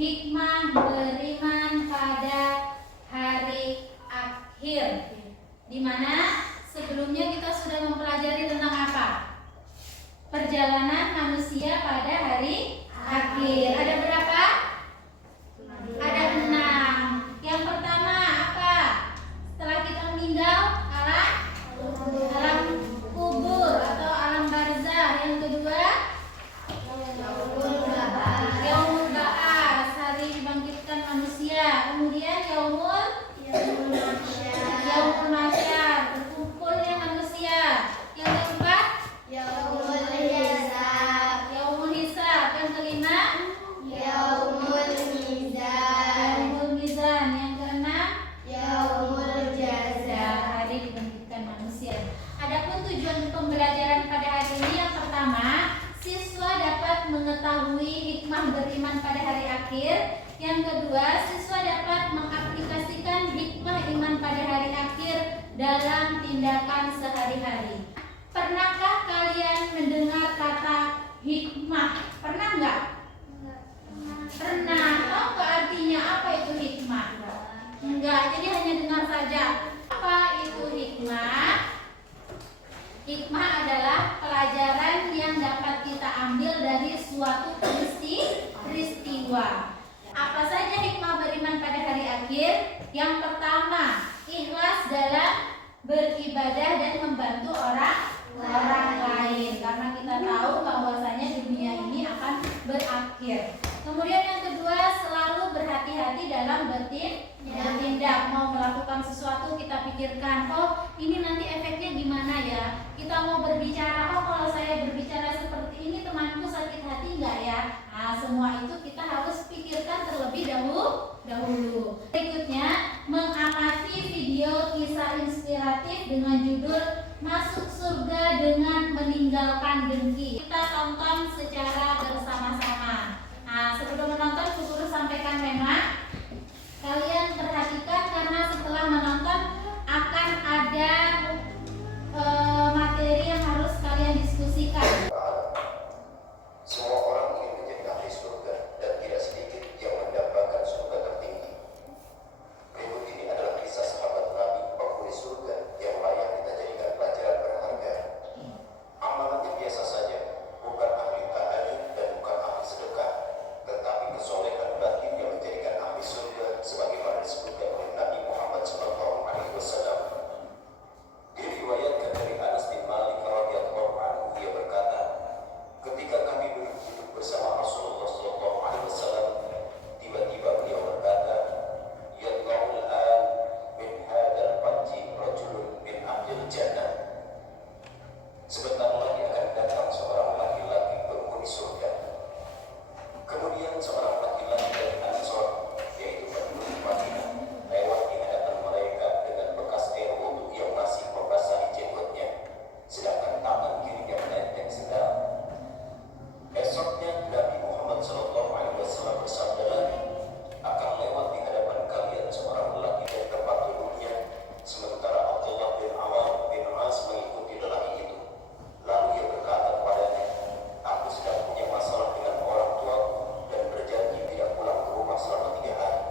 hikmah beriman pada hari akhir. Di mana sebelumnya kita sudah mempelajari tentang apa? Perjalanan manusia pada hari akhir. Ada berapa? Ada 6. Yang pertama apa? Setelah kita meninggal, alam kubur atau alam barzah. Yang kedua, yaumul ba'ats, hari dibangkitkan manusia. Kemudian yaumul mahsyar, berkumpulnya manusia. Yang keempat, yaumul hisab. Yang kelima, yaumul mizan. Yang keenam, yaumul jaza, hari dibangkitkan manusia. Adapun tujuan pembelajaran pada hari ini, yang pertama, siswa dapat mengetahui hikmah beriman pada hari akhir. Yang kedua, siswa dapat mengaplikasikan hikmah iman pada hari akhir dalam tindakan sehari-hari. Pernahkah kalian mendengar kata hikmah? Pernah nggak? Pernah. Tahu nggak artinya apa itu hikmah? Enggak, jadi hanya dengar saja. Apa itu hikmah? Hikmah adalah pelajaran yang dapat kita ambil dari suatu peristiwa. Apa saja hikmah beriman pada hari akhir? Yang pertama, ikhlas dalam beribadah dan membantu orang lain. Karena kita tahu bahwasanya dunia ini akan berakhir. Kemudian yang kedua, selalu berhati-hati dalam bertindak. Mau melakukan sesuatu kita pikirkan, oh ini nanti efeknya gimana ya. Kita mau berbicara, oh kalau saya berbicara seperti ini temanku sakit hati nggak ya. Nah, semua itu kita harus pikirkan terlebih dahulu. Berikutnya, mengamati video kisah inspiratif dengan judul Masuk Surga dengan Meninggalkan Dengki. Kita tonton secara bersama-sama. Nah, sebelum menonton, Bu Guru sampaikan memang kalian perhatikan karena setelah menonton akan ada materi yang harus kalian diskusikan. Semua orang ingin menjadi ahli surga dan tidak sedikit yang mendapatkan surga tertinggi. Berikut ini adalah kisah sahabat Nabi penghuni surga yang layak kita jadikan pelajaran berharga. Amalannya biasa saja, bukan ahli tahajud dan bukan ahli sedekah, tetapi kesolehan batin yang menjadikan ahli surga sebagaimana disebutkan oleh Nabi Muhammad SAW. Diriwayatkan dari Anas bin Malik radhiyallahu anhu, dia berkata, ketika kami duduk bersama Rasulullah SAW, tiba-tiba beliau berkata, "Yad'ul an min hadzal fajji rajulun min ahlil jannah." Sebentar lagi akan datang seorang laki-laki penghuni surga. Kemudian seorang laki-laki dari Ansor, yaitu penduduk Madinah, lewat di hadapan mereka dengan bekas air wudu yang masih membasahi jenggotnya, sedangkan tangan kirinya menenteng sendal. Esoknya Nabi Muhammad SAW bersabda lagi, akan lewat di hadapan kalian seorang lelaki dari tempat duduknya, sementara Abdullah bin Amr bin As mengikuti lelaki itu. Lalu ia berkata kepadanya, aku sedang punya masalah dengan orang tuaku dan berjanji tidak pulang ke rumah selama 3 hari.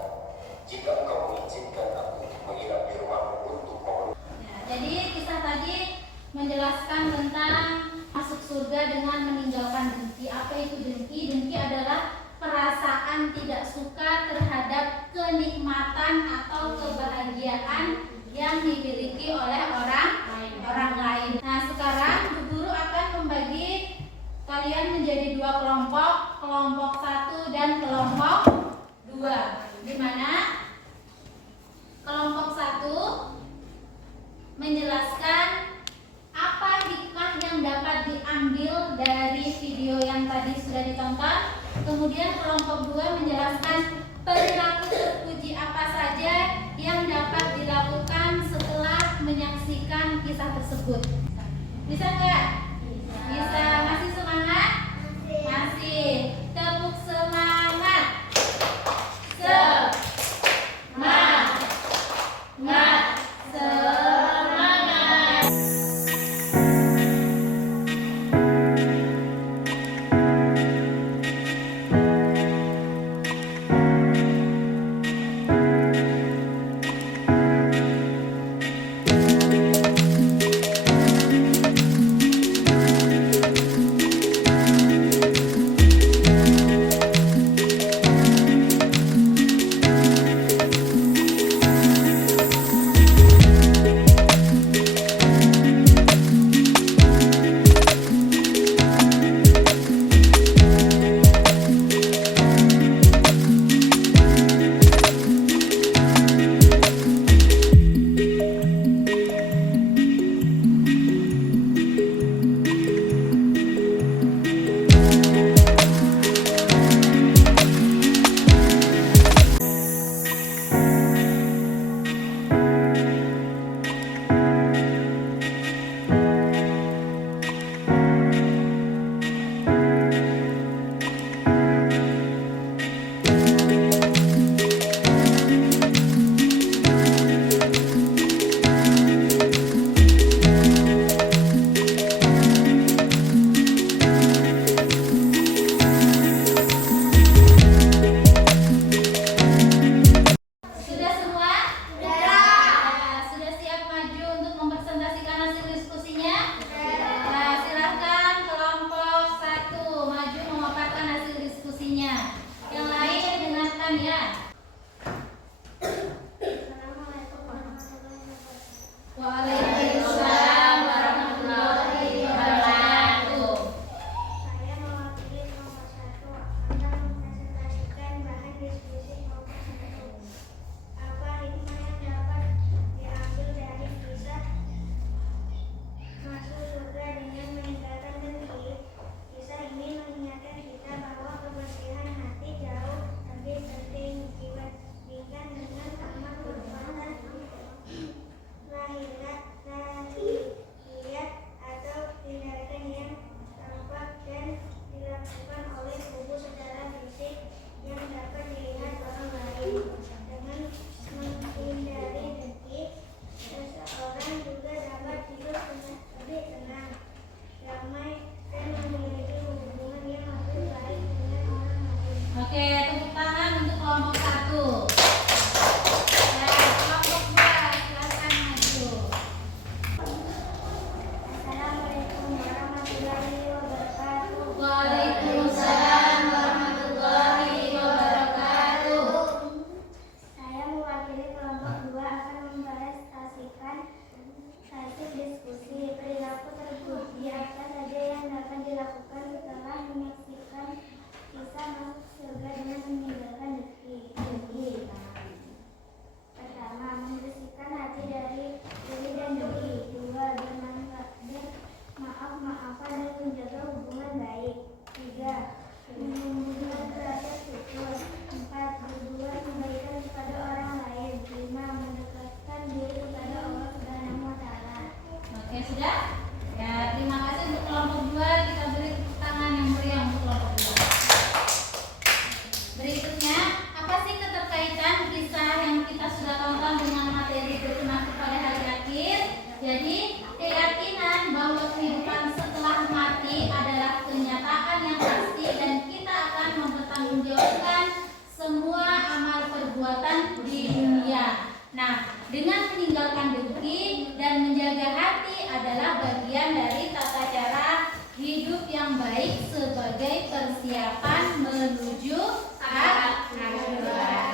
Jika engkau mengizinkan aku menginap di rumahmu untuk memeluk. Jadi kisah tadi menjelaskan tentang masuk surga dengan meninggalkan dengki. Apa itu dengki? Dengki adalah perasaan tidak suka terhadap kenikmatan atau kebahagiaan yang dimiliki oleh orang lain. Nah, sekarang Bu Guru akan membagi kalian menjadi 2 kelompok, kelompok 1 dan kelompok 2. Di mana kelompok 1 menjelaskan apa hikmah yang dapat diambil dari video yang tadi sudah ditonton. Kemudian kelompok 2 menjelaskan perilaku terpuji apa saja yang dapat dilakukan setelah menyaksikan kisah tersebut. Bisa nggak? Bisa. Masih semangat? Masih. Tepuk semangat. Semangat. warahmatullahi wabarakatuh. Waalaikumsalam warahmatullahi wabarakatuh. Saya mewakili kelompok 2 akan mempresentasikan hasil diskusi perilaku terpuji apa saja yang dapat dilakukan setelah menyaksikan kisah masuk surga dengan meninggalkan dengki. Pertama, membersihkan hati dari iri dan dengki. 2, bermaaf-maafan dan menjaga hubungan baik. 3, menumbuhkan rasa syukur. 4, berbuat kebaikan kepada orang lain. 5, mendekatkan diri kepada Allah Subhanahu wa Ta'ala. Oke, sudah? Ya, terima kasih untuk kelompok 2. Kita beri tepuk tangan yang meriah untuk kelompok 2. Berikutnya, apa sih keterkaitan kisah yang kita sudah tonton dengan materi berkenaan pada hari akhir? Jadi, keyakinan bahwa kehidupan setelah mati adalah kenyataan yang pasti dan kita akan mempertanggungjawabkan semua amal perbuatan di dunia. Nah, dengan meninggalkan dengki dan menjaga hati adalah bagian dari tata cara hidup yang baik sebagai persiapan menuju akhirat.